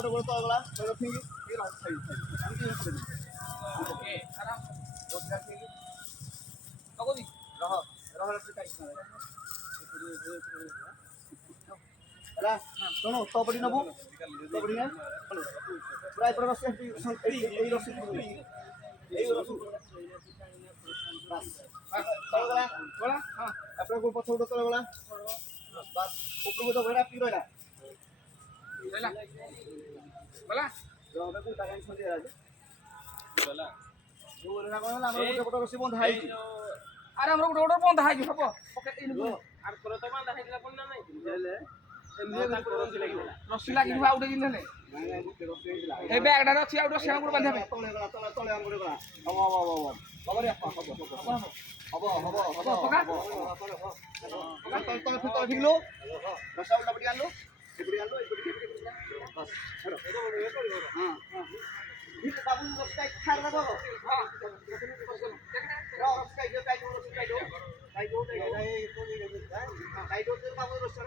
ଗୋଟେ ଗୋଟେ ତଳ ଗଲା ତଳ ଠିକ ଏ ରହ ସାଇଡ ସାଇଡ ଆମେ କି କରିବୁ ଓକେ ଆରାମ ରୋଜଗାର ଠିକ କଗୋଦି ରହ ରହ ସେ କାଇ ହେଲା ଶୁଣ ତପଡି ନବୁ ତପଡି ନା ପ୍ରାୟ ପର ରସି ଏଇ ରସି ଏଇ ରସି ତଳ ଗଲା ବୋলা হ্যাঁ ଆପଣଙ୍କୁ ପଛ ଗୋଟେ ତଳ ଗଲା ବାସ୍ ଉପରକୁ ତ ଭେଡ଼ା ପିଇ ରହିଲା ରହିଲା ବୋলা ଜଣକୁ ତାକା ସନ୍ଧ୍ୟା ରାଜେ ବୋলা ଯୋଉ ନା କଣ ହେଲା ଆମର ଗୋଟେ ପଟ ରସି ବନ୍ଧା ହେଇଛି ଆରେ ଆମର ଗୋଟେ ଗୋଟେ ବନ୍ଧା ହେଇଛି ହବ ପକେଟ ଇନୁ আর তোর তো বান্ধা হইলা কোন না নাই ହେଲେ ରସି ଲାଗିଯିବ ଆଉ ଗୋଟେ ଦିନ ହେଲେ ନାଇଁ ନାଇଁ ଗୋଟେ ରସି ହେଇଥିଲା এই ব্যাগটাରେ ଅଛି ଆଉ ଗୋଟେ ରସି ଆମକୁ ବାନ୍ଧିବା ପାଇଁ ତଳେ ଗଲା ତଳେ ଆମକୁ ଗଲା ହବ ରେ ହବ ତଳେ ଠିକଲୁ ରସା ଉল্টা ପଟି ଆଣିଲୁ ଏପଟି ଆଣିଲୁ ଏପଟି ବାସ୍ ହଁ ହଁ ଭିତରେ ବାବୁ ରସି ଖାର ଦବ ହଁ ରସି କାଇ ବାବୁ ରସି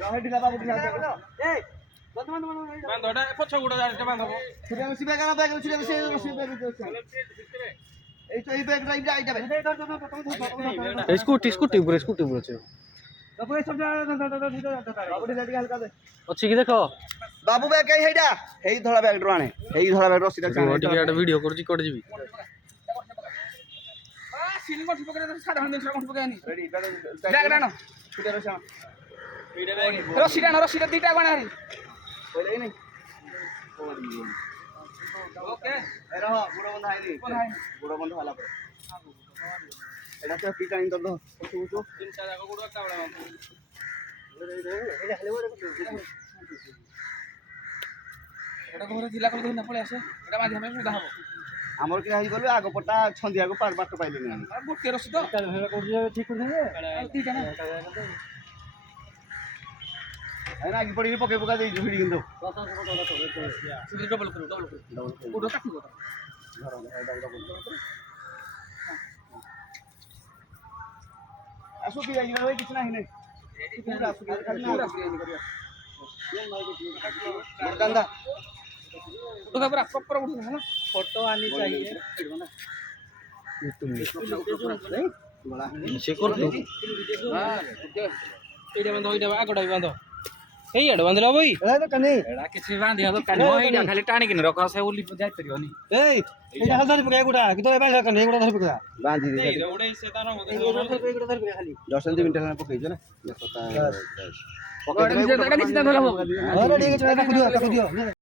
ରହିଟି ବାବୁ ଏ বান্ধটা পছ গুড়া জানিটা বান্ধব সেটা রসি ব্যাগ না ব্যাগ রসি সে রসি ব্যাগ এই তো এই ব্যাগটা এই যাবে স্কুটি উপরে আছে তারপরে সবটা বাবুটি লাটি হালকা দে ଅଛି କି ଦେଖ বাবু ব্যাগ এই হেইডা এই ধরা ব্যাগ আনে এই ধরা ব্যাগ রসিটা ଟିକେ একটা ভিডিও କରୁଛି কোড ଯିବି সিলিং করছি পকেটে সাধারণ জিনিস কোন পকেটে রেডি ব্যাগ ডানো সেটা রসি রশিটা দুইটা বানা হারি কইলে নাই ওকে এ রহ গুড় বন্ধ হাইলি গুড় বন্ধ হলা পরে এটা তো পিটা ইন দল কত উঁচু তিন চার জায়গা গুড়া কাবড়া এটা খালি ওরে এটা ঘরে জিলা করে ধরে না পড়ে আসে এটা মাঝে মাঝে সুদা হবো আমার কি হাই গলো আগ পটা ছন্দিয়াগো পার বাট পাইলি না আর বুকে রশি তো ঠিক করে দেবে দুইটা না না আগে পড়ি পকে পকা দেই ভিড়ি কিন্তু সুদি ডবল করো পুরো কাটি গো ধরো আসো কি যাই না কিছু নাই নাই পুরা আসো খালি না মুরকান্দা তো পুরো প্রপার উঠে না ফটো আনি चाहिए বলা সে করতো এইটা বান্ধ ওইটা আগটা বান্ধ এই আড় বান্ধলা বই এলা তো কানি এডা কিছু বাঁধিয়া তো কানি হইডা খালি টানি কিনে রক আছে উলি যাই পারিবনি এই এটা হাল ধরে পকা এগুড়া কিন্তু এ বাইরে কানি এগুড়া ধরে পকা বাঁধি দে এই উড়াইছে তার মধ্যে এগুড়া ধরে পকা খালি 10 মিনিট না পকাইছো না দেখো তা পকেটে নিচে টাকা নিচে ধরে হবো আরে ঠিক আছে টাকা দিও